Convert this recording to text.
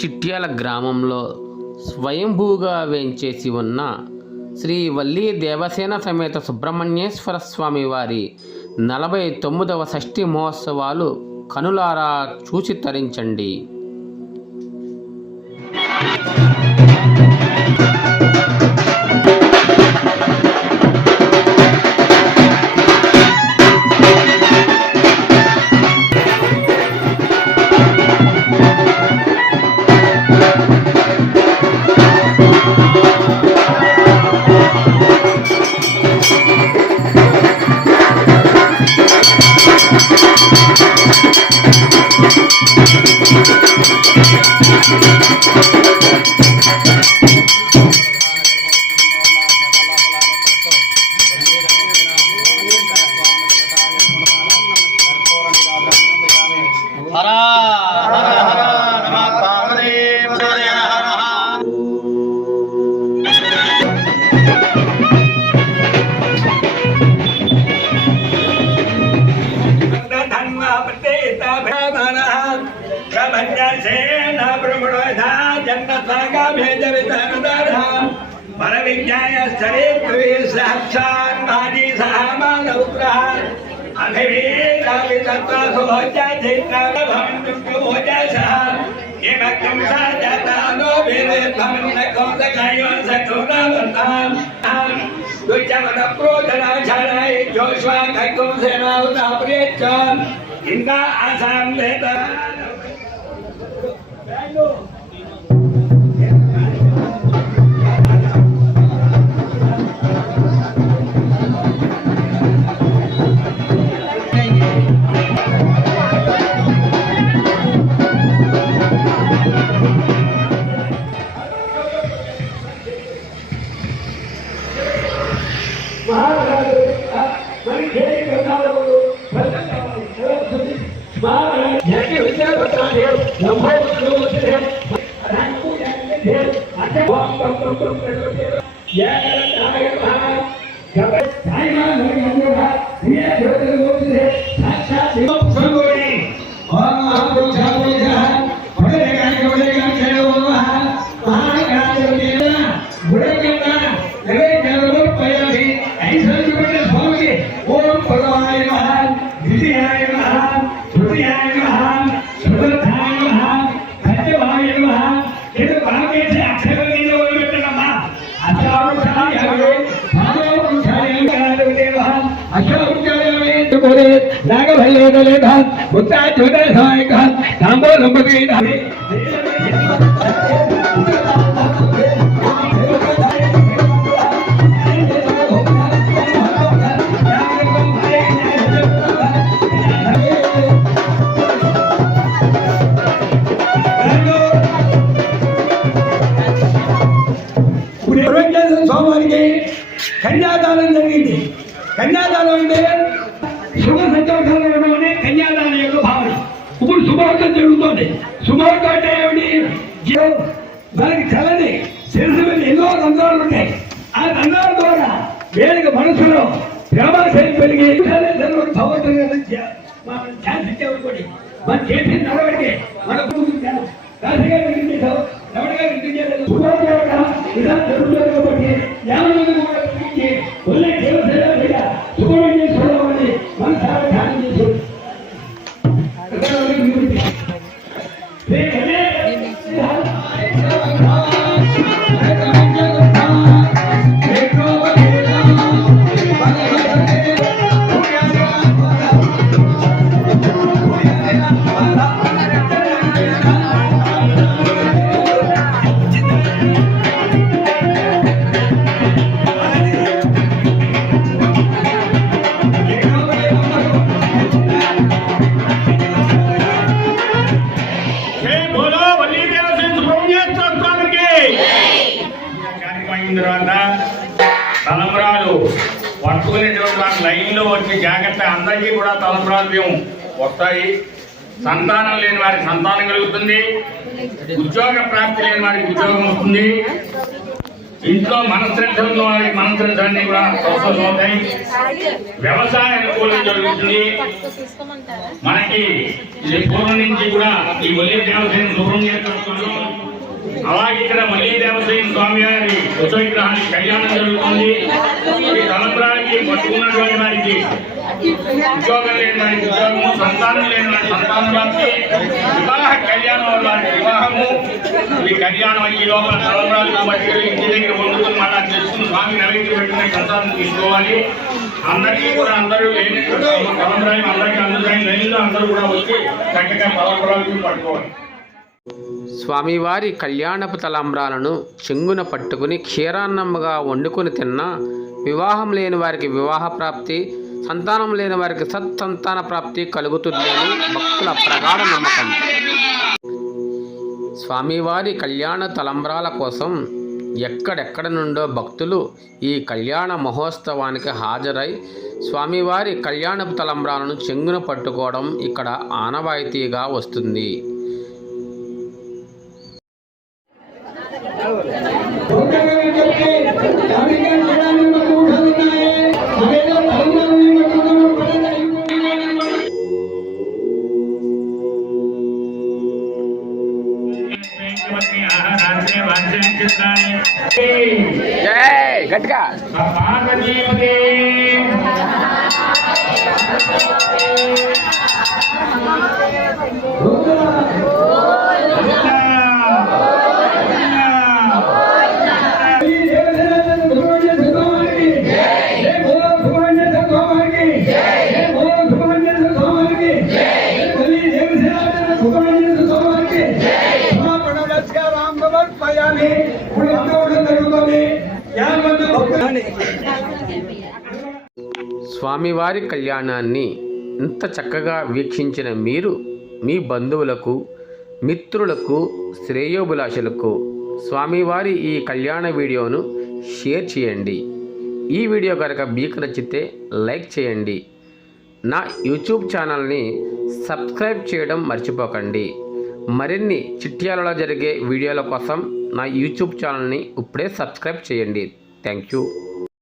చిట్యాల గ్రామంలో స్వయంభూగా వేంచేసి ఉన్న శ్రీ వల్లీ దేవసేన సమేత సుబ్రహ్మణ్యేశ్వర స్వామి వారి 49వ షష్ఠి మహోత్సవాలు కనులారా చూసి తరించండి. కన్యాదానం జరిగింది. కన్యాదానం అంటే శుభ సంతోషాలు కన్యాదానం యొక్క భావన. ఇప్పుడు శుభోత్సవం జరుగుతుంది. శుభోత్సవం అంటే ఏమిటి? దానికి కలని శిరసు మీద ఎన్నో దండాలు ఉంటాయి. ఆ దండాల ద్వారా వేదిక మనసులో ప్రేమాశయం పెరిగి భగవంతుడు ఛాన్స్ ఇచ్చేవాడు. మనం చేసిన నడవడికే మనకు రాజుగా వినిపించావు, ఎవరిగా వినిపించలేదు. శుభోత్సవం ఇలా జరుగుతుంది కాబట్టి యావమంది కూడా ఒళ్ళే దేవసేన సుబ్రహ్మణ్యేశ్వరరావు మనసారా ధ్యానం చేశారు. తలంబరాలు పట్టుకునేటువంటి వారి లైన్లో వచ్చి జాగ్రత్త. అందరికీ కూడా తలంబరాలు మేము వస్తాయి. సంతానం లేని వారికి సంతానం కలుగుతుంది. ఉద్యోగ ప్రాప్తి లేని వారికి ఉద్యోగం వస్తుంది. ఇంట్లో మనశ్రద్ధలు ఉన్న వారికి మనశ్రద్ధలన్నీ కూడా అవుతాయి. వ్యవసాయ అనుకూలం జరుగుతుంది. మనకి పూర్వం నుంచి కూడా ఈ వల్లి దేవసేన సుబ్రహ్మణ్యేశ్వర అలాగే ఇక్కడ మళ్ళీ దేవసేన స్వామి గారి ఉత్సవ విగ్రహానికి కళ్యాణం జరుగుతుంది. ఈ తలంబ్రాలకి పట్టుకున్నటువంటి వారికి ఉద్యోగం లేని వారికి ఉద్యోగము, సంతానం లేని వారికి సంతానం ప్రాప్తి, వివాహ కళ్యాణం వారికి వివాహము. ఈ కళ్యాణం ఈ లోపల తలంబ్రాలు మట్టికి ఇంటి దగ్గర వండుకుని మళ్ళా తెలుసుకుని స్వామి నైవేద్యం పెట్టిన సంతానం తీసుకోవాలి. అందరికీ కూడా అందరూ తలంబ్రాలు అందరికీ అందుతాయి. లైన్లో అందరూ కూడా వచ్చి చక్కగా తలంబ్రాలు పట్టుకోవాలి. స్వామివారి కళ్యాణపు తలంబ్రాలను చెంగున పట్టుకుని క్షీరాన్నముగా వండుకొని తిన్నా వివాహం లేని వారికి వివాహ ప్రాప్తి, సంతానం లేని వారికి సత్సంతాన ప్రాప్తి కలుగుతుంది అని భక్తుల ప్రగాఢ నమ్మకం. స్వామివారి కళ్యాణ తలంబ్రాల కోసం ఎక్కడెక్కడ నుండో భక్తులు ఈ కళ్యాణ మహోత్సవానికి హాజరై స్వామివారి కళ్యాణపు తలంబ్రాలను చెంగున పట్టుకోవడం ఇక్కడ ఆనవాయితీగా వస్తుంది. జై గట్టిగా స్వామివారి కళ్యాణాన్ని ఇంత చక్కగా వీక్షించిన మీరు మీ బంధువులకు, మిత్రులకు, శ్రేయోభిలాషులకు స్వామివారి ఈ కళ్యాణ వీడియోను షేర్ చేయండి. ఈ వీడియో కనుక మీకు నచ్చితే లైక్ చేయండి. నా యూట్యూబ్ ఛానల్ని సబ్స్క్రైబ్ చేయడం మర్చిపోకండి. మరిన్ని చిట్యాలలో జరిగే వీడియోల కోసం నా యూట్యూబ్ ఛానల్ని ఇప్పుడే సబ్స్క్రైబ్ చేయండి. Thank you.